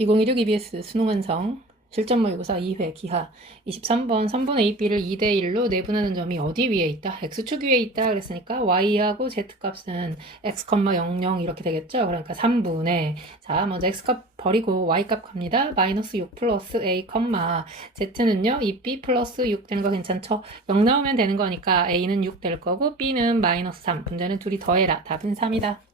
2016 EBS 수능 완성 실전 모의고사 2회 기하 23번 3분의 2b를 2대1로 내분하는 점이 어디 위에 있다? x축 위에 있다 그랬으니까 y하고 z값은 x, 00 이렇게 되겠죠? 그러니까 3분의 자 먼저 x값 버리고 y값 갑니다. 마이너스 6 플러스 a, z는요 2b 플러스 6 되는 거 괜찮죠? 0 나오면 되는 거니까 a는 6 될 거고 b는 마이너스 3 문제는 둘이 더해라 답은 3이다.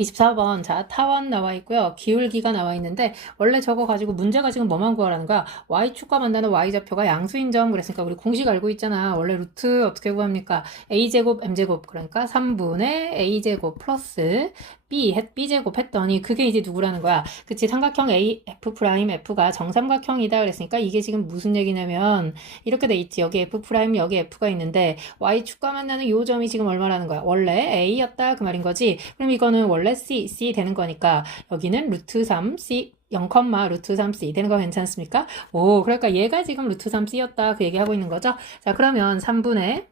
24번. 자 타원 나와 있고요. 기울기가 나와 있는데 원래 저거 가지고 문제가 지금 뭐만 구하라는 거야? y축과 만나는 y좌표가 양수인 점 그랬으니까 우리 공식 알고 있잖아. 원래 루트 어떻게 구합니까? a제곱 m제곱 그러니까 3분의 a제곱 플러스 b 했 b제곱 했더니 그게 이제 누구라는 거야 그치 삼각형 a f 프라임 f가 정삼각형이다 그랬으니까 이게 지금 무슨 얘기냐면 이렇게 돼 있지 여기 f 프라임 여기 f가 있는데 y축과 만나는 요 점이 지금 얼마라는 거야 원래 a였다 그 말인 거지 그럼 이거는 원래 c c 되는 거니까 여기는 루트 3 c 0, 루트 3c 되는 거 괜찮습니까? 오, 그러니까 얘가 지금 루트 3c였다 그 얘기하고 있는 거죠. 자, 그러면 3분의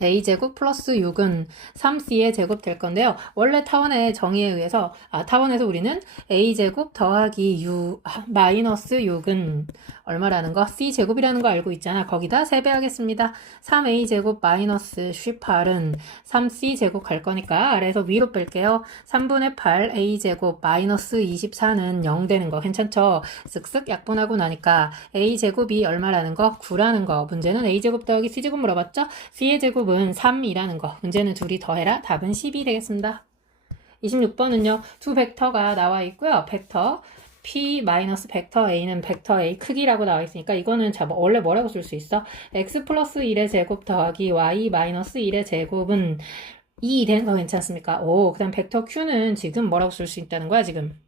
a제곱 플러스 6은 3c의 제곱 될 건데요. 원래 타원의 정의에 의해서 아, 타원에서 우리는 a제곱 더하기 6 아, 마이너스 6은 얼마라는 거? c제곱이라는 거 알고 있잖아. 거기다 3배 하겠습니다. 3a제곱 마이너스 18은 3c제곱 갈 거니까 아래에서 위로 뺄게요. 3분의 8 a제곱 마이너스 24는 0 되는 거 괜찮죠? 쓱쓱 약분하고 나니까 a제곱이 얼마라는 거? 9라는 거. 문제는 a제곱 더하기 c제곱 물어봤죠? c의 제곱은 3이라는 거. 문제는 둘이 더해라. 답은 10이 되겠습니다. 26번은요. 두 벡터가 나와 있고요. 벡터 p 마이너스 벡터 a는 벡터 a 크기라고 나와 있으니까 이거는 자 뭐, 원래 뭐라고 쓸 수 있어? x 플러스 1의 제곱 더하기 y 마이너스 1의 제곱은 2 되는 거 괜찮습니까? 오, 그 다음 벡터 q는 지금 뭐라고 쓸 수 있다는 거야, 지금?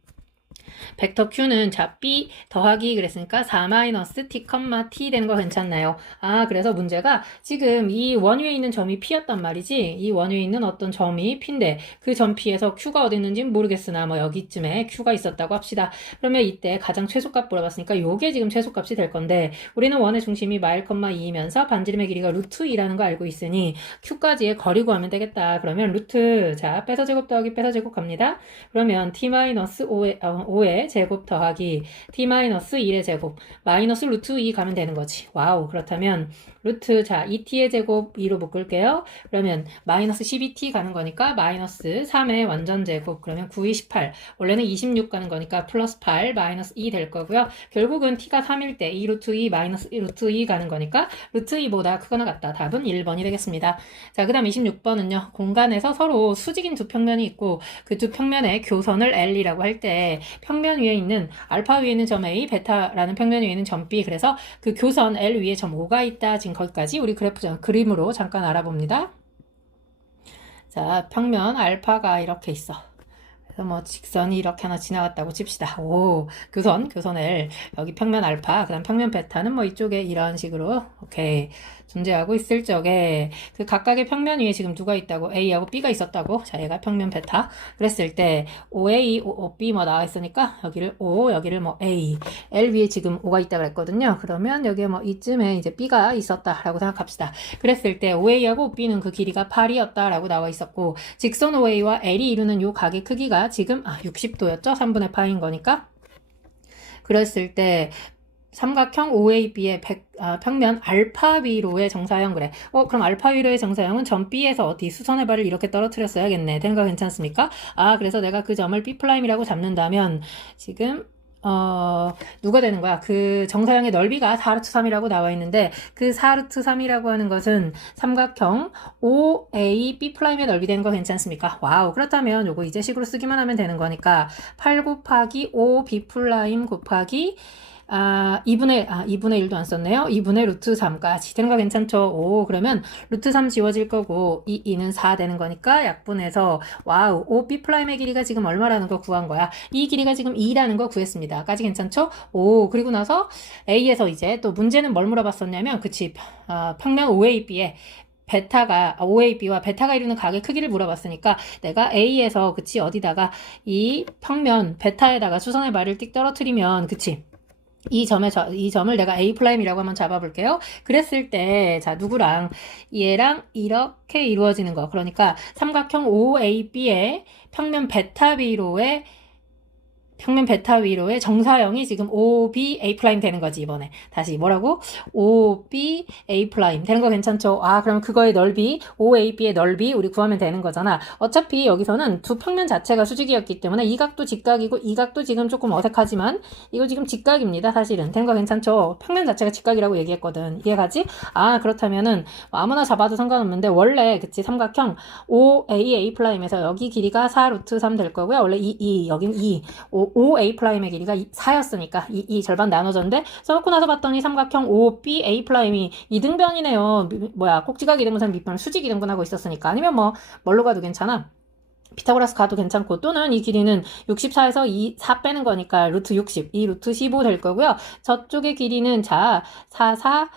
벡터 q는 자 b 더하기 그랬으니까 4-t, t 되는 거 괜찮나요? 아 그래서 문제가 지금 이 원위에 있는 점이 p였단 말이지 이 원위에 있는 어떤 점이 p인데 그 점 p에서 q가 어디 있는지 모르겠으나 뭐 여기쯤에 q가 있었다고 합시다. 그러면 이때 가장 최소값 물어봤으니까 요게 지금 최소값이 될 건데 우리는 원의 중심이 마일 컴마 2이면서 반지름의 길이가 루트 2라는 거 알고 있으니 q까지의 거리 구하면 되겠다. 그러면 루트 자 빼서 제곱 더하기 빼서 제곱 갑니다. 그러면 t-5의 어, 5의 제곱 더하기 t-1의 제곱 마이너스 루트 2 가면 되는 거지. 와우. 그렇다면 루트 자 2t의 제곱 2로 묶을게요. 그러면 마이너스 12t 가는 거니까 마이너스 3의 완전 제곱 그러면 9, 28 원래는 26 가는 거니까 플러스 8 마이너스 2 될 거고요. 결국은 t가 3일 때 2 루트 2 마이너스 1 루트 2 가는 거니까 루트 2보다 크거나 같다. 답은 1번이 되겠습니다. 자, 그 다음 26번은요. 공간에서 서로 수직인 두 평면이 있고 그 두 평면의 교선을 L이라고 할 때 평면 위에 있는 알파 위에 있는 점 A, 베타라는 평면 위에 있는 점 B 그래서 그 교선 L 위에 점 O가 있다. 지금 거기까지 우리 그래프 그림으로 잠깐 알아봅니다. 자, 평면 알파가 이렇게 있어. 그래서 뭐 직선이 이렇게 하나 지나갔다고 칩시다. 오, 교선, 교선 L. 여기 평면 알파, 그 다음 평면 베타는 뭐 이쪽에 이런 식으로, 오케이. 존재하고 있을 적에 그 각각의 평면 위에 지금 누가 있다고? A하고 B가 있었다고? 자 얘가 평면 베타. 그랬을 때 OA, OB 뭐 나와 있으니까 여기를 O 여기를 뭐 A. L 위에 지금 O가 있다 그랬거든요. 그러면 여기에 뭐 이쯤에 이제 B가 있었다라고 생각합시다. 그랬을 때 OA하고 B는 그 길이가 8이었다라고 나와 있었고 직선 OA와 L이 이루는 요 각의 크기가 지금 아 60도였죠? 3분의 파인 거니까? 그랬을 때 삼각형 OAB의 백, 아, 평면 알파 위로의 정사형 그래. 어 그럼 알파 위로의 정사형은 점 B에서 어디 수선의 발을 이렇게 떨어뜨렸어야겠네. 되는 거 괜찮습니까? 아 그래서 내가 그 점을 B'이라고 잡는다면 지금 어, 누가 되는 거야? 그 정사형의 넓이가 4루트 3이라고 나와 있는데 그 4루트 3이라고 하는 것은 삼각형 OA B'의 넓이 되는 거 괜찮습니까? 와우. 그렇다면 요거 이제 식으로 쓰기만 하면 되는 거니까 8 곱하기 5 B' 곱하기 아, 2분의, 아, 2분의 1도 안 썼네요. 2분의 루트 3까지. 되는 거 괜찮죠? 오, 그러면 루트 3 지워질 거고, 이 2는 4 되는 거니까 약분해서, 와우, 5B'의 길이가 지금 얼마라는 거 구한 거야. 이 길이가 지금 2라는 거 구했습니다. 까지 괜찮죠? 오, 그리고 나서 A에서 이제 또 문제는 뭘 물어봤었냐면, 그치, 아, 평면 OAB에 베타가 OAB와 베타가 이루는 각의 크기를 물어봤으니까 내가 A에서 그치 어디다가 이 평면 베타에다가 수선의 발을 띡 떨어뜨리면 그치 이 점에 저, 이 점을 내가 A 프라임이라고 한번 잡아볼게요. 그랬을 때, 자, 누구랑 얘랑 이렇게 이루어지는 거. 그러니까 삼각형 OAB의 평면 베타 비로의 평면 베타 위로의 정사형이 지금 OB A 프라임 되는 거지 이번에 다시 뭐라고 OB A 프라임 되는 거 괜찮죠? 아 그러면 그거의 넓이 OAB의 넓이 우리 구하면 되는 거잖아. 어차피 여기서는 두 평면 자체가 수직이었기 때문에 이 각도 직각이고 이 각도 지금 조금 어색하지만 이거 지금 직각입니다. 사실은 되는 거 괜찮죠? 평면 자체가 직각이라고 얘기했거든. 이해가지? 아 그렇다면은 뭐 아무나 잡아도 상관없는데 원래 그치 삼각형 OA A 프라임에서 여기 길이가 4 루트 3 될 거고요. 원래 이, 이 여긴 2 O, OA 프라임의 길이가 4였으니까 이, 이 절반 나눠졌는데 써놓고 나서 봤더니 삼각형 OB A 프라임이 이등변이네요. 미- 뭐야 꼭지각 이등분선 밑변 수직 이등분하고 있었으니까 아니면 뭐 뭘로 가도 괜찮아. 피타고라스 가도 괜찮고 또는 이 길이는 64에서 2, 4 빼는 거니까 루트 60, 이 루트 15 될 거고요. 저쪽의 길이는 자 4, 4, 아,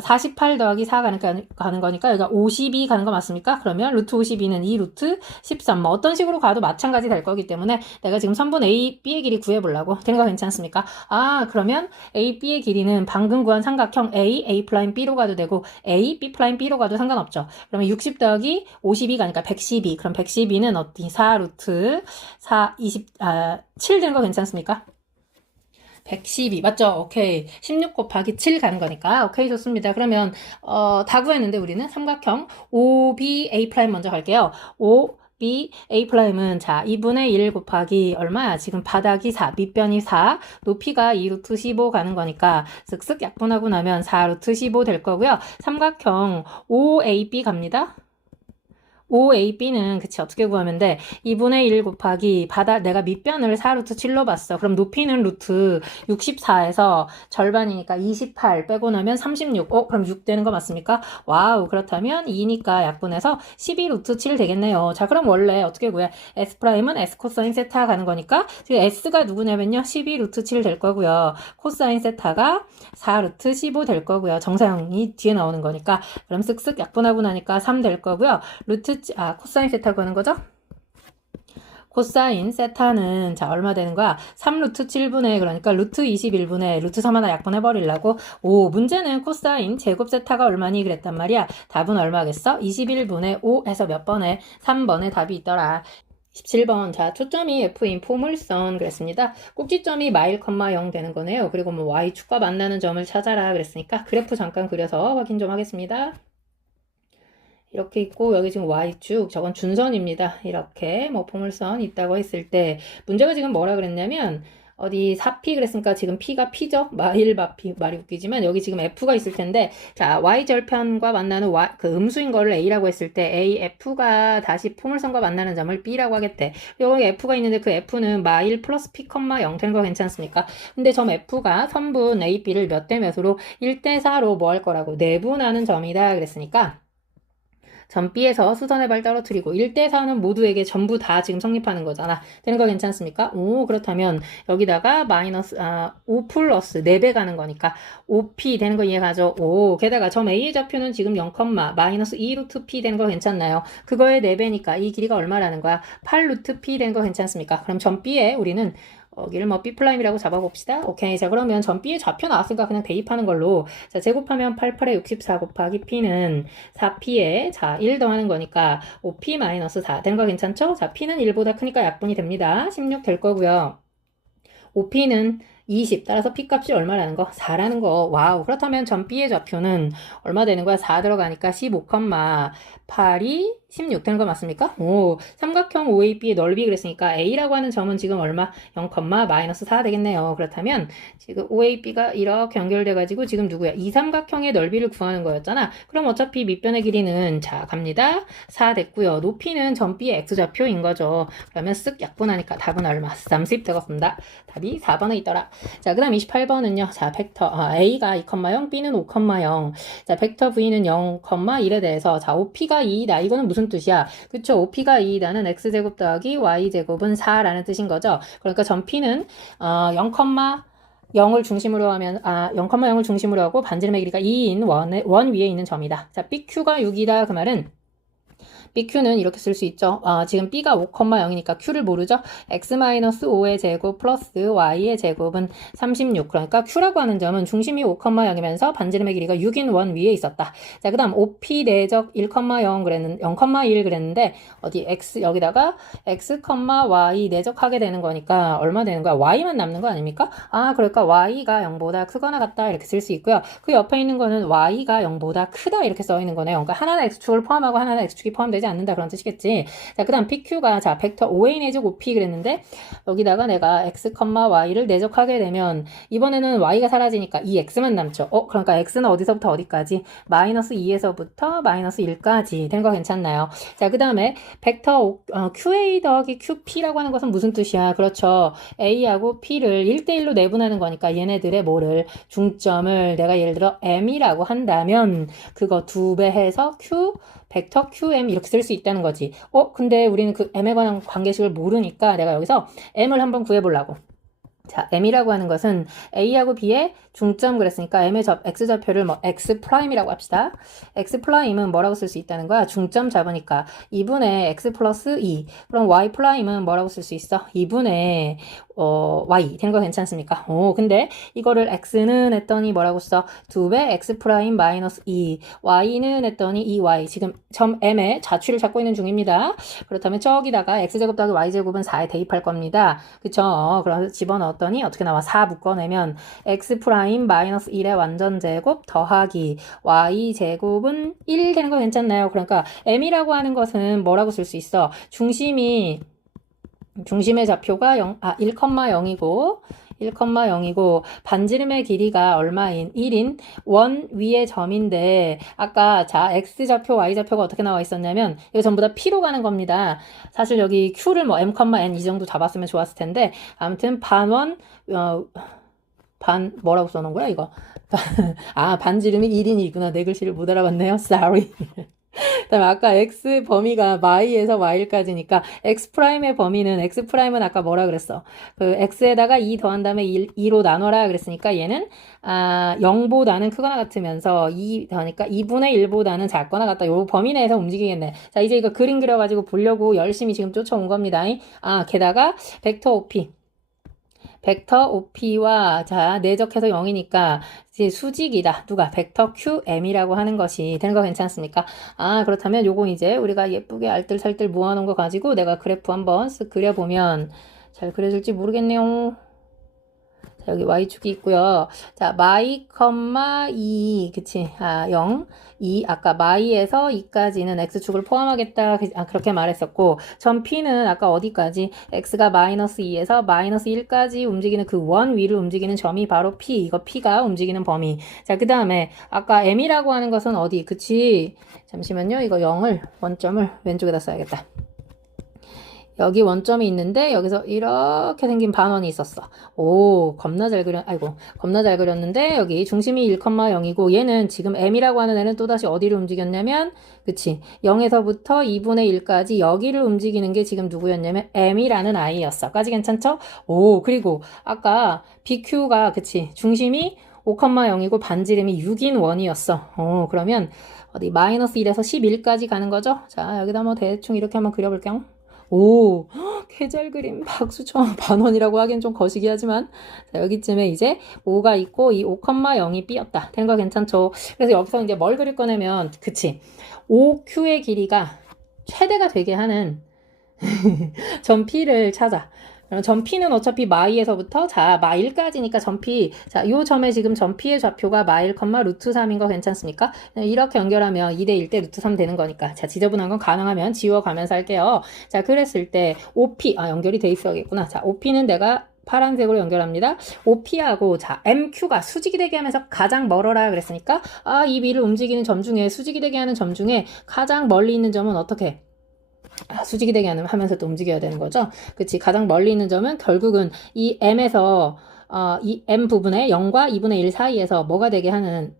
48 더하기 4 가는, 가는 거니까 여기가 52 가는 거 맞습니까? 그러면 루트 52는 2 루트 13. 뭐 어떤 식으로 가도 마찬가지 될 거기 때문에 내가 지금 선분 A, B의 길이 구해보려고. 된거 괜찮습니까? 아, 그러면 A, B의 길이는 방금 구한 삼각형 A, A 프라임 B로 가도 되고 A, B 프라임 B로 가도 상관없죠. 그러면 60 더하기 52 가니까 112. 그럼 112는 어디? 4 루트 4, 20, 아, 7 되는 거 괜찮습니까? 112 맞죠? 오케이 16 곱하기 7 가는 거니까 오케이 좋습니다. 그러면 어, 다 구했는데 우리는 삼각형 OBA 프라임 먼저 갈게요. O B A 프라임은 자 2분의 1 곱하기 얼마야? 지금 바닥이 4, 밑변이 4, 높이가 2 루트 15 가는 거니까 쓱쓱 약분하고 나면 4 루트 15 될 거고요. 삼각형 OAB 갑니다. OAB는 그치 어떻게 구하면 돼? 2분의 1 곱하기 바다 내가 밑변을 4루트 7로 봤어. 그럼 높이는 루트 64에서 절반이니까 28 빼고 나면 36. 어 그럼 6 되는 거 맞습니까? 와우 그렇다면 2니까 약분해서 12루트 7 되겠네요. 자 그럼 원래 어떻게 구해? S 프라임은 S 코사인 세타 가는 거니까 지금 S가 누구냐면요 12루트 7 될 거고요. 코사인 세타가 4루트 15 될 거고요. 정사형이 뒤에 나오는 거니까 그럼 쓱쓱 약분하고 나니까 3 될 거고요. 루트 치- 아 코사인 세타 구하는 거죠? 코사인 세타는 자 얼마 되는 거야? 3루트 7분의 그러니까 루트 21분의 루트 3 하나 약분해 버리려고. 오 문제는 코사인 제곱 세타가 얼마니 그랬단 말이야? 답은 얼마겠어? 21분의 5 해서 몇 번에? 3번에 답이 있더라. 17번. 자 초점이 F인 포물선 그랬습니다. 꼭지점이 마일 컴마 0 되는 거네요. 그리고 뭐 Y축과 만나는 점을 찾아라 그랬으니까 그래프 잠깐 그려서 확인 좀 하겠습니다 이렇게 있고 여기 지금 Y축 저건 준선입니다. 이렇게 뭐 포물선 있다고 했을 때 문제가 지금 뭐라 그랬냐면 어디 4P 그랬으니까 지금 P가 P죠? 마일 바피 말이 웃기지만 여기 지금 F가 있을 텐데 자 Y 절편과 만나는 Y 그 음수인 거를 A라고 했을 때 A F가 다시 포물선과 만나는 점을 B라고 하겠대. 여기 F가 있는데 그 F는 마일 플러스 P, 0 되는 거 괜찮습니까? 근데 점 F가 선분 A, B를 몇 대 몇으로 1대 4로 뭐 할 거라고 내분하는 점이다 그랬으니까 점 B에서 수선의 발 떨어뜨리고 1대4는 모두에게 전부 다 지금 성립하는 거잖아. 되는 거 괜찮습니까? 오, 그렇다면 여기다가 마이너스, 아, 5 플러스 4배 가는 거니까 5P 되는 거 이해가죠? 오, 게다가 점 A의 좌표는 지금 0, 마이너스 2 루트 P 되는 거 괜찮나요? 그거의 4배니까 이 길이가 얼마라는 거야? 8 루트 P 되는 거 괜찮습니까? 그럼 점 B에 우리는 여기를 뭐 B 플라임이라고 잡아봅시다. 오케이. 자, 그러면 점 B의 좌표 나왔으니까 그냥 대입하는 걸로. 자, 제곱하면 88에 64 곱하기 P는 4P에 자, 1 더하는 거니까 5P 마이너스 4 되는 거 괜찮죠? 자, P는 1보다 크니까 약분이 됩니다. 16 될 거고요. 5P는 20. 따라서 P 값이 얼마라는 거? 4라는 거. 와우. 그렇다면 점 B의 좌표는 얼마 되는 거야? 4 들어가니까 15, 8이 16 되는 거 맞습니까? 오, 삼각형 OAB의 넓이 그랬으니까 A라고 하는 점은 지금 얼마? 0, 마이너스 4 되겠네요. 그렇다면 지금 OAB가 이렇게 연결돼가지고 지금 누구야? 이 삼각형의 넓이를 구하는 거였잖아. 그럼 어차피 밑변의 길이는 자 갑니다. 4 됐고요. 높이는 점 B의 X좌표인 거죠. 그러면 쓱 약분하니까 답은 얼마? 30 되겠습니다. 답이 4번에 있더라. 자, 그 다음 28번은요. 자, 벡터 아, A가 2,0, B는 5,0. 자, 벡터 V는 0, 1에 대해서 자, OP가 2다. 이거는 무슨 뜻이야? 그쵸? OP가 2다는 X제곱 더하기 Y제곱은 4라는 뜻인 거죠. 그러니까 점 P는 어, 0, 0을 중심으로 하면 아 0,0을 중심으로 하고 반지름의 길이가 2인 원의, 원 위에 있는 점이다. 자, PQ가 6이다. 그 말은 BQ는 이렇게 쓸 수 있죠. 아, 지금 B가 5,0이니까 Q를 모르죠? X-5의 제곱 플러스 Y의 제곱은 36. 그러니까 Q라고 하는 점은 중심이 5,0이면서 반지름의 길이가 6인 원 위에 있었다. 자, 그 다음 OP 내적 1,0 그랬는데, 0,1 그랬는데, 어디 X, 여기다가 X, Y 내적하게 되는 거니까 얼마 되는 거야? Y만 남는 거 아닙니까? 아, 그러니까 Y가 0보다 크거나 같다. 이렇게 쓸 수 있고요. 그 옆에 있는 거는 Y가 0보다 크다. 이렇게 써 있는 거네요. 그러니까 하나는 X축을 포함하고 하나는 X축이 포함되 지 않는다. 그런 뜻이겠지. 자, 그 다음 PQ가, 자, 벡터 5A 내적 5P 그랬는데, 여기다가 내가 X, Y를 내적하게 되면, 이번에는 Y가 사라지니까 이 X만 남죠. 어, 그러니까 X는 어디서부터 어디까지? 마이너스 2에서부터 마이너스 1까지 된 거 괜찮나요? 자, 그 다음에 벡터 오- 어, QA 더하기 QP라고 하는 것은 무슨 뜻이야? 그렇죠. A하고 P를 1대1로 내분하는 거니까 얘네들의 뭐를, 중점을 내가 예를 들어 M이라고 한다면, 그거 두 배 해서 Q, 벡터 QM 이렇게 쓸 수 있다는 거지. 어, 근데 우리는 그 M에 관한 관계식을 모르니까 내가 여기서 M을 한번 구해보려고. 자, M이라고 하는 것은 A하고 B의 중점 그랬으니까 M의 접, X좌표를 뭐 X 프라임이라고 합시다. X 프라임은 뭐라고 쓸 수 있다는 거야? 중점 잡으니까 2분의 X 플러스 2. 그럼 Y 프라임은 뭐라고 쓸 수 있어? 2분의 어, Y 되는 거 괜찮습니까? 오, 근데 이거를 X는 했더니 뭐라고 써? 2배 X 프라임 마이너스 2. Y는 했더니 2Y. 지금 점 M의 좌취를 찾고 있는 중입니다. 그렇다면 저기다가 X제곱 더하기 Y제곱은 4에 대입할 겁니다. 그쵸? 그래서 집어넣 었더니 어떻게 나와? 4 묶어내면 X 프라임 마이너스 1의 완전 제곱 더하기 Y 제곱은 1 되는 거 괜찮나요? 그러니까 M이라고 하는 것은 뭐라고 쓸 수 있어? 중심이 중심의 좌표가 0, 아, 1,0이고 1,0이고 반지름의 길이가 얼마인? 1인? 원 위의 점인데 아까 자 x 좌표 y 좌표가 어떻게 나와 있었냐면 이거 전부 다 p로 가는 겁니다. 사실 여기 q를 뭐 m, n 이 정도 잡았으면 좋았을 텐데 아무튼 반원 어, 반 뭐라고 써놓은 거야 이거? 아 반지름이 1인이구나. 내 글씨를 못 알아봤네요. Sorry 그다음에 아까 x 범위가 y에서 y까지니까 x 프라임의 범위는 x 프라임은 아까 뭐라 그랬어? 그 x에다가 2 더한 다음에 1, 2로 나눠라 그랬으니까 얘는 아 0보다는 크거나 같으면서 2 더하니까 2분의 1보다는 작거나 같다. 요 범위 내에서 움직이겠네. 자 이제 이거 그림 그려가지고 보려고 열심히 지금 쫓아온 겁니다. 아 게다가 벡터 OP 벡터 OP와 자 내적해서 0이니까 이제 수직이다. 누가 벡터 QM이라고 하는 것이 되는 거 괜찮습니까? 아 그렇다면 요거 이제 우리가 예쁘게 알뜰살뜰 모아놓은 거 가지고 내가 그래프 한번 쓱 그려보면 잘 그려질지 모르겠네요. 자, 여기 y축이 있고요. 자, 컴마 2, 그치? 아, 0, 2, 아까 마이에서 2까지는 x축을 포함하겠다. 그- 아, 그렇게 말했었고, 점 p는 아까 어디까지? x가 마이너스 2에서 마이너스 1까지 움직이는 그 원 위를 움직이는 점이 바로 p. 이거 p가 움직이는 범위. 자, 그 다음에 아까 m이라고 하는 것은 어디? 그치? 잠시만요. 이거 0을, 원점을 왼쪽에다 써야겠다. 여기 원점이 있는데 여기서 이렇게 생긴 반원이 있었어. 오, 겁나 잘 그려. 아이고, 겁나 잘 그렸는데 여기 중심이 1,0이고 얘는 지금 m이라고 하는 애는 또다시 어디를 움직였냐면 그치? 0에서부터 2분의 1까지 여기를 움직이는 게 지금 누구였냐면 m이라는 아이였어. 까지 괜찮죠? 오, 그리고 아까 BQ가 그치? 중심이 5,0이고 반지름이 6인 원이었어. 어, 그러면 어디 마이너스 1에서 11까지 가는 거죠? 자, 여기다 뭐 대충 이렇게 한번 그려볼게요. 오, 개잘 그림 박수 쳐 반원이라고 하기엔 좀 거시기 하지만 자, 여기쯤에 이제 5가 있고 이 5,0이 B였다. 된거 괜찮죠? 그래서 여기서 이제 뭘 그릴 거냐면 그치 5Q의 길이가 최대가 되게 하는 점 P를 찾아. 그럼 점 P는 어차피 마이에서부터 자 마일까지니까 점 P 자요 점에 지금 점 P의 좌표가 마일 컴마 루트 3인 거 괜찮습니까? 네, 이렇게 연결하면 2대 1 대 루트 3 되는 거니까 자 지저분한 건 가능하면 지워가면서 할게요. 자 그랬을 때 OP 아 연결이 돼 있어야겠구나. 자 OP는 내가 파란색으로 연결합니다. OP하고 자 MQ가 수직이 되게 하면서 가장 멀어라 그랬으니까 아 이 위를 움직이는 점 중에 수직이 되게 하는 점 중에 가장 멀리 있는 점은 어떻게? 아, 수직이 되게 하면서 또 움직여야 되는 거죠. 그치. 가장 멀리 있는 점은 결국은 이 M에서, 어, 이 M 부분에 0과 2분의 1 사이에서 뭐가 되게 하는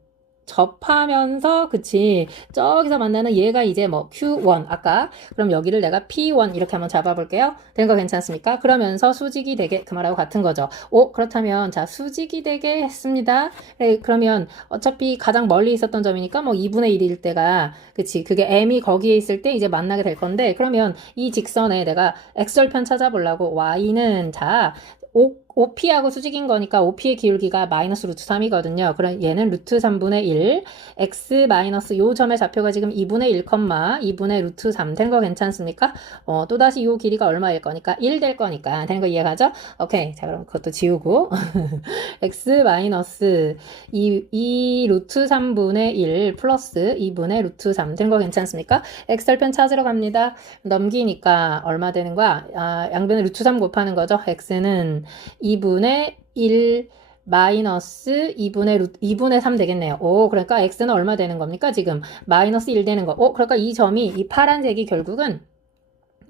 접하면서 그치 저기서 만나는 얘가 이제 뭐 Q1 아까? 그럼 여기를 내가 P1 이렇게 한번 잡아볼게요. 된 거 괜찮습니까? 그러면서 수직이 되게 그 말하고 같은 거죠. 오 그렇다면 자 수직이 되게 했습니다. 네, 그러면 어차피 가장 멀리 있었던 점이니까 뭐 2분의 1일 때가 그치 그게 M이 거기에 있을 때 이제 만나게 될 건데 그러면 이 직선에 내가 X절편 찾아보려고 Y는 자 O, OP하고 수직인 거니까 OP의 기울기가 마이너스 루트 3이거든요. 그럼 얘는 루트 3분의 1, X 마이너스 요 점의 좌표가 지금 2분의 1, 2분의 루트 3 된 거 괜찮습니까? 어, 또다시 요 길이가 얼마일 거니까 1 될 거니까 되는 거 이해가죠? 오케이. 자, 그럼 그것도 지우고 X 마이너스 2, 2 루트 3분의 1 플러스 2분의 루트 3 된 거 괜찮습니까? X절편 찾으러 갑니다. 넘기니까 얼마 되는 거야? 아, 양변에 루트 3 곱하는 거죠. X는 2 분의 1 마이너스 2분의 루, 2분의 3 되겠네요. 오, 그러니까 x는 얼마 되는 겁니까? 지금 마이너스 1 되는 거. 오, 그러니까 이 점이 이 파란색이 결국은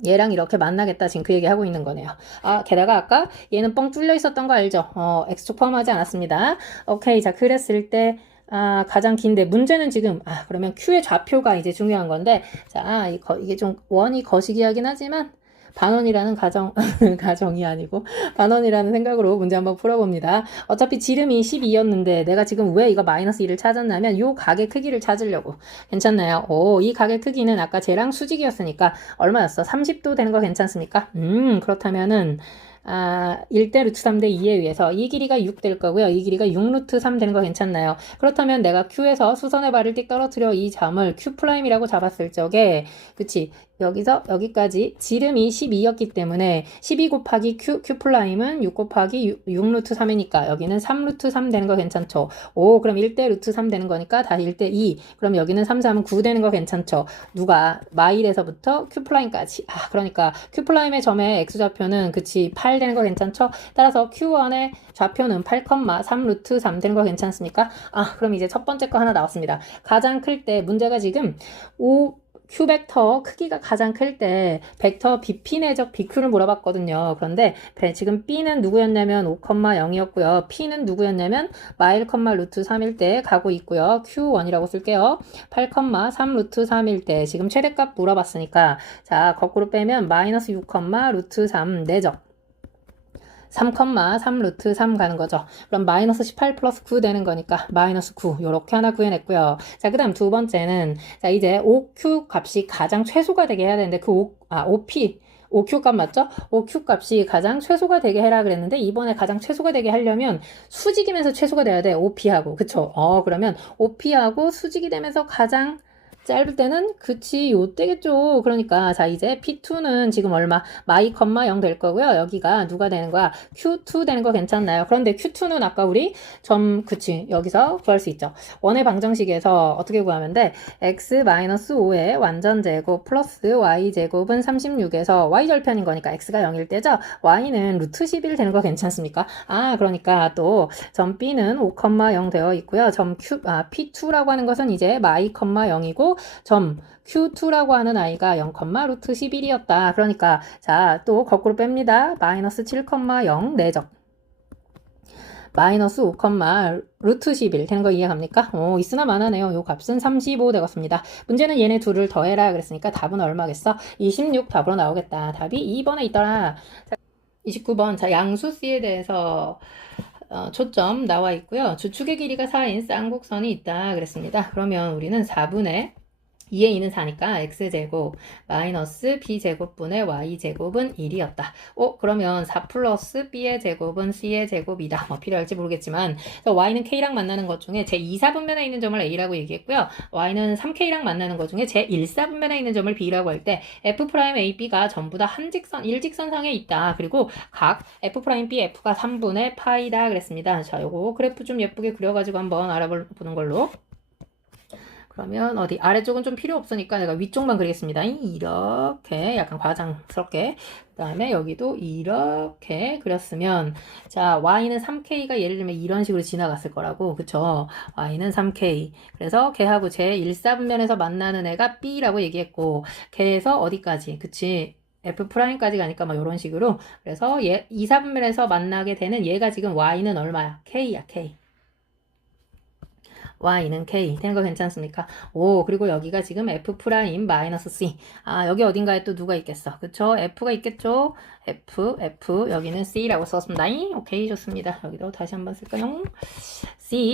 얘랑 이렇게 만나겠다 지금 그 얘기 하고 있는 거네요. 아 게다가 아까 얘는 뻥 뚫려 있었던 거 알죠? 어 x축 포함하지 않았습니다. 오케이 자 그랬을 때 아, 가장 긴데 문제는 지금 아 그러면 q의 좌표가 이제 중요한 건데 자 이, 거, 이게 좀 원이 거시기하긴 하지만 반원이라는 가정, 가정이 아니고, 반원이라는 생각으로 문제 한번 풀어봅니다. 어차피 지름이 12였는데, 내가 지금 왜 이거 마이너스 1을 찾았냐면, 요 각의 크기를 찾으려고. 괜찮나요? 오, 이 각의 크기는 아까 쟤랑 수직이었으니까, 얼마였어? 30도 되는 거 괜찮습니까? 음, 그렇다면은, 아, 1대 루트 3대 2에 의해서 이 길이가 6 될 거고요. 이 길이가 6 루트 3 되는 거 괜찮나요? 그렇다면 내가 Q에서 수선의 발을 띡 떨어뜨려 이 점을 Q'이라고 잡았을 적에, 그치? 여기서 여기까지 지름이 12였기 때문에 12 곱하기 Q, Q'은 6 곱하기 6, 6 루트 3이니까 여기는 3 루트 3 되는 거 괜찮죠? 오, 그럼 1대 루트 3 되는 거니까 다시 1대 2. 그럼 여기는 3, 3은 9 되는 거 괜찮죠? 누가 마일에서부터 Q'까지. 아, 그러니까 Q'의 점의 X좌표는 그치 8 되는 거 괜찮죠? 따라서 Q1의 좌표는 8,3 루트 3 되는 거 괜찮습니까? 아, 그럼 이제 첫 번째 거 하나 나왔습니다. 가장 클 때 문제가 지금 5 Q 벡터 크기가 가장 클 때 벡터 BP 내적 BQ를 물어봤거든요. 그런데 지금 B는 누구였냐면 5,0이었고요. P는 누구였냐면 마일, 루트 3일 때 가고 있고요. Q1이라고 쓸게요. 8,3 루트 3일 때 지금 최대값 물어봤으니까 자 거꾸로 빼면 마이너스 6, 루트 3 내적 3,3 루트 3 가는 거죠. 그럼 마이너스 18 플러스 9 되는 거니까 마이너스 9 요렇게 하나 구해냈고요. 자, 그 다음 두 번째는 자 이제 OQ 값이 가장 최소가 되게 해야 되는데 그 O, 아, OP OQ 값 맞죠? OQ 값이 가장 최소가 되게 해라 그랬는데 이번에 가장 최소가 되게 하려면 수직이면서 최소가 돼야 돼. OP하고. 그쵸? 어, 그러면 OP하고 수직이 되면서 가장 짧을 때는 그치 요때겠죠. 그러니까 자 이제 P2는 지금 얼마 마이 컴마 0 될 거고요. 여기가 누가 되는 거야? Q2 되는 거 괜찮나요? 그런데 Q2는 아까 우리 점 그치 여기서 구할 수 있죠. 원의 방정식에서 어떻게 구하면 돼? x-5의 완전 제곱 플러스 y 제곱은 36에서 y 절편인 거니까 x가 0일 때죠. y는 루트 11 되는 거 괜찮습니까? 아 그러니까 또 점 B는 5,0 되어 있고요. 점 Q 아 P2라고 하는 것은 이제 마이 컴마 0이고 점 Q2라고 하는 아이가 0, 루트 11이었다. 그러니까 자 또 거꾸로 뺍니다. 마이너스 7,0 내적 마이너스 5, 루트 11 되는 거 이해갑니까? 오, 있으나 마나네요. 요 값은 35 되겠습니다. 문제는 얘네 둘을 더해라 그랬으니까 답은 얼마겠어? 26 답으로 나오겠다. 답이 2번에 있더라. 자, 29번 자 양수C에 대해서 어, 초점 나와 있고요. 주축의 길이가 4인 쌍곡선이 있다 그랬습니다. 그러면 우리는 4분의 2에 2는 4니까 x제곱 마이너스 b제곱분의 y제곱은 1이었다. 어, 그러면 4 플러스 b의 제곱은 c의 제곱이다. 뭐 필요할지 모르겠지만 y는 k랑 만나는 것 중에 제 2, 4분면에 있는 점을 a라고 얘기했고요. y는 3k랑 만나는 것 중에 제 1, 4분면에 있는 점을 b라고 할 때 f 프라임 a, b가 전부 다 한 직선, 일직선상에 있다. 그리고 각 f 프라임 b, f가 3분의 파이다 그랬습니다. 자, 요거 그래프 좀 예쁘게 그려가지고 한번 알아보는 걸로. 그러면 어디 아래쪽은 좀 필요 없으니까 내가 위쪽만 그리겠습니다. 이렇게 약간 과장스럽게. 그 다음에 여기도 이렇게 그렸으면 자 y는 3k가 예를 들면 이런 식으로 지나갔을 거라고. 그쵸? y는 3k 그래서 걔하고 제 1사분면에서 만나는 애가 b라고 얘기했고 걔에서 어디까지? 그치? F'까지 가니까 막 이런 식으로. 그래서 얘 2사분면에서 만나게 되는 얘가 지금 Y는 얼마야? K야 K y는 k. 되는 거 괜찮습니까? 오 그리고 여기가 지금 f 프라임 마이너스 c. 아 여기 어딘가에 또 누가 있겠어? 그쵸? F가 있겠죠? F f 여기는 c라고 썼습니다. 이, 오케이 좋습니다. 여기도 다시 한번 쓸까요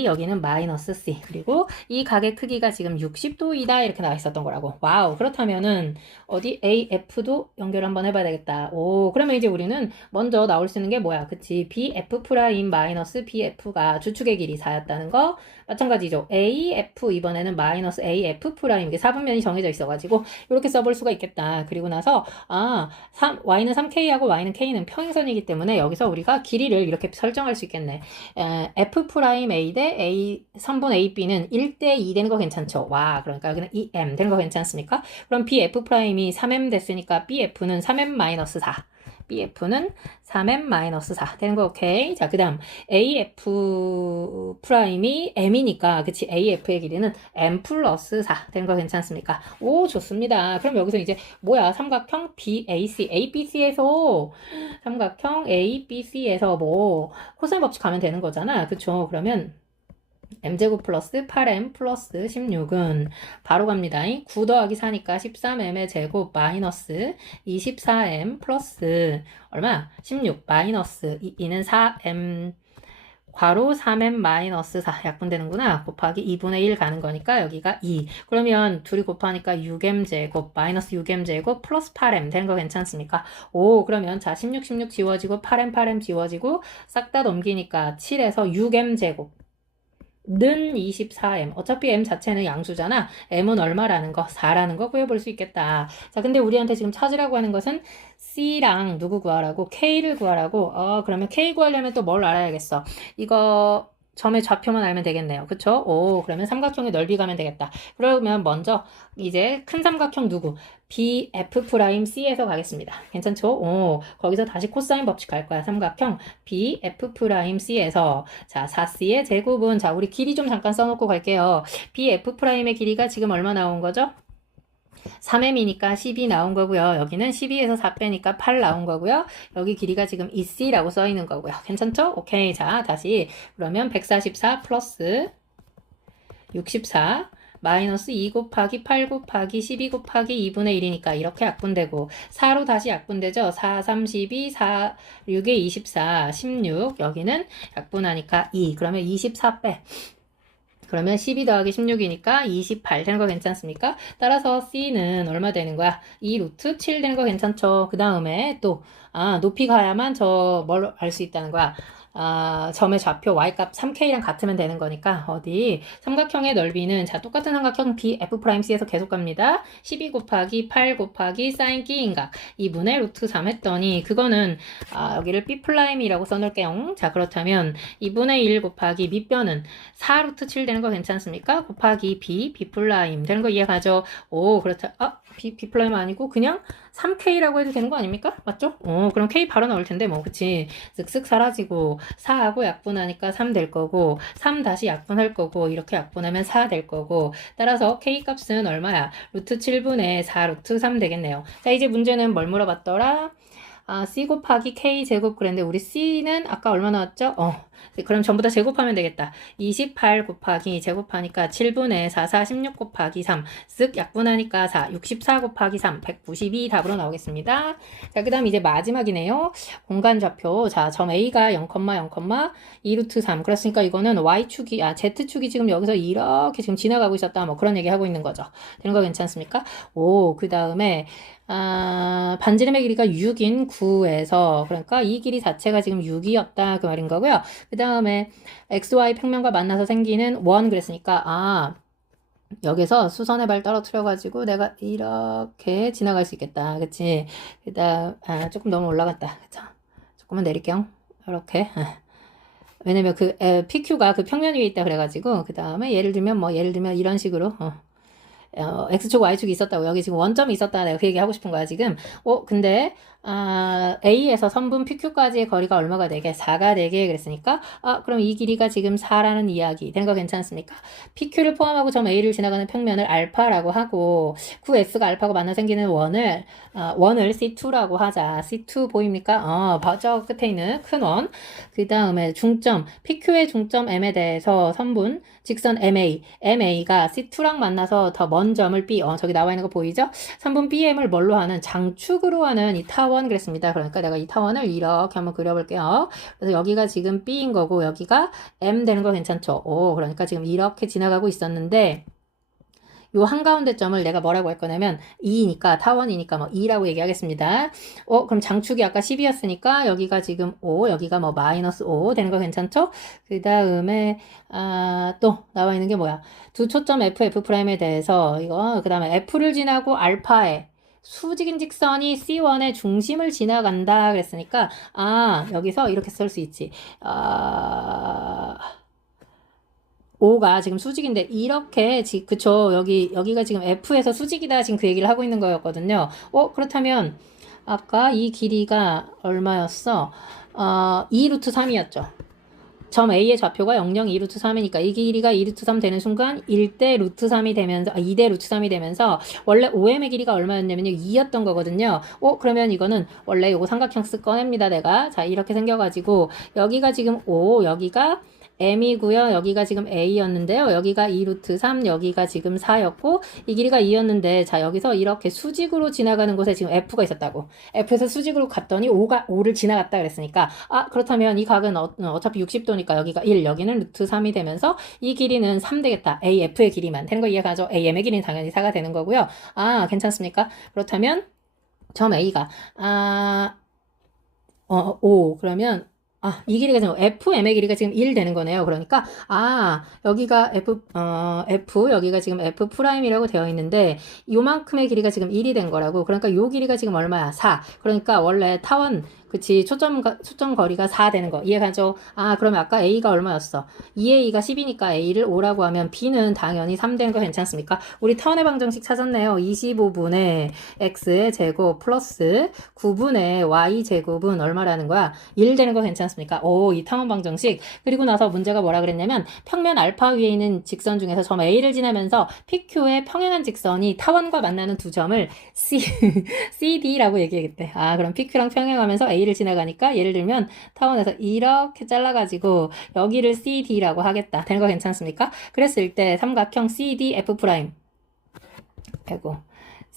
여기는 마이너스 c. 그리고 이 각의 크기가 지금 60도이다 이렇게 나와 있었던 거라고. 와우 그렇다면은 어디 af도 연결 한번 해봐야 되겠다. 오 그러면 이제 우리는 먼저 나올 수 있는 게 뭐야? 그치? Bf 프라임 마이너스 bf가 주축의 길이 4였다는 거. 마찬가지죠. Af 이번에는 마이너스 af 프라임 이게 4분면이 정해져 있어가지고 이렇게 써볼 수가 있겠다. 그리고 나서 아 3, y는 3k하고 y는 k는 평행선이기 때문에 여기서 우리가 길이를 이렇게 설정할 수 있겠네. 에, f 프라임 a 대 a 3분 ab는 1대 2 되는 거 괜찮죠? 와 그러니까 여기는 2m 되는 거 괜찮습니까? 그럼 bf 프라임이 3m 됐으니까 bf는 3m 마이너스 4 BF는 3M-4 되는 거 오케이. 자, 그 다음 AF 프라임이 M이니까 그치 AF의 길이는 M 플러스 4 되는 거 괜찮습니까? 오 좋습니다. 그럼 여기서 이제 뭐야 삼각형 BAC ABC에서 삼각형 ABC에서 뭐 코사인 법칙 가면 되는 거잖아. 그쵸? 그러면 m제곱 플러스 8m 플러스 16은 바로 갑니다. 9 더하기 4니까 13m의 제곱 마이너스 24m 플러스 얼마? 16 마이너스 2, 는 4m 괄호 3m 마이너스 4 약분되는구나. 곱하기 2분의 1 가는 거니까 여기가 2. 그러면 둘이 곱하니까 6m 제곱 마이너스 6m 제곱 플러스 8m 되는 거 괜찮습니까? 오 그러면 자 16, 16 지워지고 8m, 8m 지워지고 싹 다 넘기니까 7에서 6m 제곱 는 24m. 어차피 m 자체는 양수잖아. m은 얼마라는 거? 4라는 거 구해볼 수 있겠다. 자, 근데 우리한테 지금 찾으라고 하는 것은 c랑 누구 구하라고? k를 구하라고. 어, 그러면 k 구하려면 또 뭘 알아야겠어? 이거 점의 좌표만 알면 되겠네요. 그쵸? 오, 그러면 삼각형의 넓이 가면 되겠다. 그러면 먼저 이제 큰 삼각형 누구? BF 프라임 C에서 가겠습니다. 괜찮죠? 오, 거기서 다시 코사인 법칙 갈 거야. 삼각형 BF 프라임 C에서 자, 4C의 제곱은 자, 우리 길이 좀 잠깐 써놓고 갈게요. BF 프라임의 길이가 지금 얼마 나온 거죠? 3m이니까 12 나온 거고요. 여기는 12에서 4 빼니까 8 나온 거고요. 여기 길이가 지금 EC라고 써 있는 거고요. 괜찮죠? 오케이. 자, 다시 그러면 144 플러스 64 마이너스 2 곱하기 8 곱하기 12 곱하기 2분의 1이니까 이렇게 약분되고 4로 다시 약분되죠. 4, 32, 4, 6에 24, 16 여기는 약분하니까 2 그러면 24 빼. 그러면 12 더하기 16이니까 28 되는 거 괜찮습니까? 따라서 C는 얼마 되는 거야? 2 루트 7 되는 거 괜찮죠? 그 다음에 또, 아, 높이 가야만 저 뭘 알 수 있다는 거야. 아, 점의 좌표 y값 3k랑 같으면 되는 거니까 어디 삼각형의 넓이는 자 똑같은 삼각형 BF'C에서 계속 갑니다. 12 곱하기 8 곱하기 사인 끼인각 2분의 루트 3 했더니 그거는 아, 여기를 B'이라고 써놓을게요. 자 그렇다면 2분의 1 곱하기 밑변은 4 루트 7 되는 거 괜찮습니까? 곱하기 B, B' 되는 거 이해가죠? 오 그렇다. 아 B, B' 아니고 그냥 3K라고 해도 되는 거 아닙니까? 맞죠? 어, 그럼 K 바로 나올 텐데, 뭐, 그치. 쓱쓱 사라지고, 4하고 약분하니까 3 될 거고, 3 다시 약분할 거고, 이렇게 약분하면 4 될 거고, 따라서 K 값은 얼마야? 루트 7분의 4 루트 3 되겠네요. 자, 이제 문제는 뭘 물어봤더라? 아, C 곱하기 K 제곱 그랬는데 우리 C는 아까 얼마 나왔죠? 어, 그럼 전부 다 제곱하면 되겠다. 28 곱하기 제곱하니까 7분의 4, 4, 16 곱하기 3. 쓱 약분하니까 4, 64 곱하기 3, 192 답으로 나오겠습니다. 자, 그 다음 이제 마지막이네요. 공간 좌표. 자, 점 A가 0, 0, 2루트 3. 그랬으니까 이거는 Y축이, 아, Z축이 지금 여기서 이렇게 지금 지나가고 있었다. 뭐 그런 얘기 하고 있는 거죠. 되는 거 괜찮습니까? 오, 그 다음에 아, 반지름의 길이가 6인 9에서 그러니까 이 길이 자체가 지금 6이었다 그 말인 거고요. 그 다음에 XY 평면과 만나서 생기는 원 그랬으니까 아 여기서 수선의 발 떨어뜨려 가지고 내가 이렇게 지나갈 수 있겠다. 그치? 그 다음 아, 조금 너무 올라갔다. 그쵸? 조금만 내릴게요. 이렇게. 아. 왜냐면 그 에, PQ가 그 평면 위에 있다 그래가지고 그 다음에 예를 들면 뭐 예를 들면 이런 식으로 어. 어, X축, Y축이 있었다고. 여기 지금 원점이 있었다. 내가 그 얘기 하고 싶은 거야, 지금. 어, 근데, 아, A에서 선분 PQ까지의 거리가 얼마가 되게? 4가 되게 그랬으니까 아, 그럼 이 길이가 지금 4라는 이야기 되는 거 괜찮습니까? PQ를 포함하고 점 A를 지나가는 평면을 알파라고 하고 구 S가 알파고 만나 생기는 원을 아, 원을 C2라고 하자. C2 보입니까? 어, 바- 저 끝에 있는 큰 원. 그 다음에 중점 PQ의 중점 M에 대해서 선분 직선 MA, MA가 C2랑 만나서 더 먼 점을 B, 어, 저기 나와 있는 거 보이죠? 선분 BM을 뭘로 하는 장축으로 하는 이 타원 그랬습니다. 그러니까 내가 이 타원을 이렇게 한번 그려볼게요. 그래서 여기가 지금 B인 거고 여기가 M 되는 거 괜찮죠? 오, 그러니까 지금 이렇게 지나가고 있었는데 요 한가운데 점을 내가 뭐라고 할 거냐면 2니까 타원이니까 뭐 2라고 얘기하겠습니다. 어, 그럼 장축이 아까 10이었으니까 여기가 지금 5, 여기가 뭐 마이너스 5 되는 거 괜찮죠? 그 다음에 아, 또 나와 있는 게 뭐야? 두 초점 F, F 프라임에 대해서 이거 그 다음에 F를 지나고 알파에 수직인 직선이 C1의 중심을 지나간다 그랬으니까 아 여기서 이렇게 쓸 수 있지. 아 5가 지금 수직인데 이렇게 지 그쵸. 여기 여기가 지금 F에서 수직이다 지금 그 얘기를 하고 있는 거였거든요. 어 그렇다면 아까 이 길이가 얼마였어? 어 2루트 3이었죠 점 A의 좌표가 0, 0, 2 루트 3이니까 이 길이가 2 루트 3 되는 순간 1대 루트 3이 되면서 아, 2대 루트 3이 되면서 원래 OM의 길이가 얼마였냐면요 2였던 거거든요. 어 그러면 이거는 원래 요거 삼각형 쓰 꺼냅니다 내가. 자 이렇게 생겨가지고 여기가 지금 5 여기가 M이고요. 여기가 지금 A였는데요. 여기가 2 루트 3, 여기가 지금 4였고 이 길이가 2였는데 자 여기서 이렇게 수직으로 지나가는 곳에 지금 F가 있었다고. F에서 수직으로 갔더니 5가 5를 지나갔다 그랬으니까 아 그렇다면 이 각은 어, 어차피 60도니까 여기가 1, 여기는 루트 3이 되면서 이 길이는 3 되겠다. AF의 길이만 되는 거 이해가죠? AM의 길이는 당연히 4가 되는 거고요. 아 괜찮습니까? 그렇다면 점 A가 아 어, 5 그러면 아, 이 길이가 지금 FM의 길이가 지금 1 되는 거네요. 그러니까 아, 여기가 F 어, F 여기가 지금 F 프라임이라고 되어 있는데 요만큼의 길이가 지금 1이 된 거라고. 그러니까 요 길이가 지금 얼마야? 4. 그러니까 원래 타원 그치 초점 가- 초점 거리가 4 되는 거 이해가죠? 아 그러면 아까 A가 얼마였어? 2A가 10이니까 A를 5라고 하면 B는 당연히 3 되는 거 괜찮습니까? 우리 타원의 방정식 찾았네요. 25분의 X의 제곱 플러스 9분의 Y 제곱은 얼마라는 거야? 1 되는 거 괜찮습니까? 오, 이 타원 방정식. 그리고 나서 문제가 뭐라 그랬냐면 평면 알파 위에 있는 직선 중에서 점 A를 지나면서 PQ의 평행한 직선이 타원과 만나는 두 점을 C, CD라고 얘기하겠대. 아, 그럼 PQ랑 평행하면서 A 를 지나가니까 예를 들면 타원에서 이렇게 잘라가지고 여기를 CD라고 하겠다. 되는 거 괜찮습니까? 그랬을 때 삼각형 CDF 프라임. 아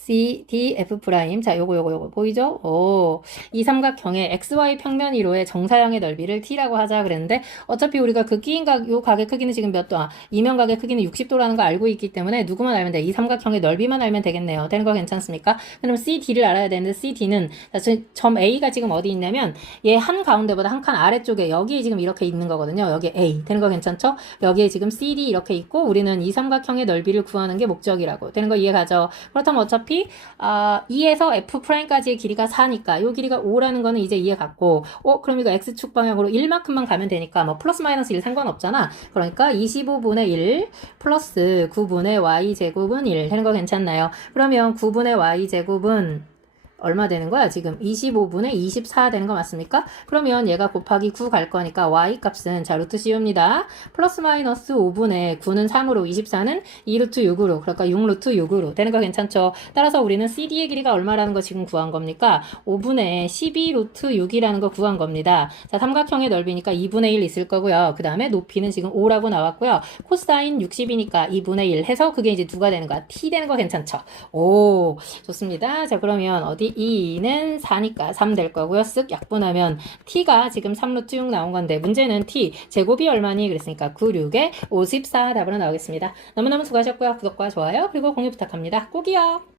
이고. CDF 프라임. 자, 요거, 요거, 요거. 보이죠? 오. 이 삼각형의 XY 평면 위로의 정사형의 넓이를 T라고 하자 그랬는데, 어차피 우리가 그 끼인 각, 요 각의 크기는 지금 몇 도, 아, 이면각의 크기는 60도라는 거 알고 있기 때문에 누구만 알면 돼. 이 삼각형의 넓이만 알면 되겠네요. 되는 거 괜찮습니까? 그럼 CD를 알아야 되는데, CD는, 자, 저- 점 A가 지금 어디 있냐면, 얘 한 가운데보다 한 칸 아래쪽에 여기 지금 이렇게 있는 거거든요. 여기 A. 되는 거 괜찮죠? 여기에 지금 CD 이렇게 있고, 우리는 이 삼각형의 넓이를 구하는 게 목적이라고. 되는 거 이해가죠? 그렇다면 어차피 아, 2에서 F 프라임까지의 길이가 4니까 요 길이가 5라는 거는 이제 이해 갔고 어, 그럼 이거 X축 방향으로 1만큼만 가면 되니까 뭐 플러스 마이너스 1 상관없잖아. 그러니까 25분의 1 플러스 9분의 Y 제곱은 1 되는 거 괜찮나요? 그러면 9분의 Y 제곱은 얼마 되는 거야? 지금 25분의 24 되는 거 맞습니까? 그러면 얘가 곱하기 9 갈 거니까 y 값은 자 루트 씌웁니다. 플러스 마이너스 5분의 9는 3으로 24는 2루트 6으로 그러니까 6루트 6으로 되는 거 괜찮죠? 따라서 우리는 CD의 길이가 얼마라는 거 지금 구한 겁니까? 5분의 12루트 6이라는 거 구한 겁니다. 자 삼각형의 넓이니까 2분의 1 있을 거고요. 그 다음에 높이는 지금 5라고 나왔고요. 코사인 60이니까 2분의 1 해서 그게 이제 누가 되는 거야? T 되는 거 괜찮죠? 오 좋습니다. 자 그러면 어디 2는 4니까 3 될 거고요. 쓱 약분하면 t가 지금 3루트 6 나온 건데 문제는 t 제곱이 얼마니? 그랬으니까 9, 6에 54 답으로 나오겠습니다. 너무너무 수고하셨고요. 구독과 좋아요 그리고 공유 부탁합니다. 꼭이요.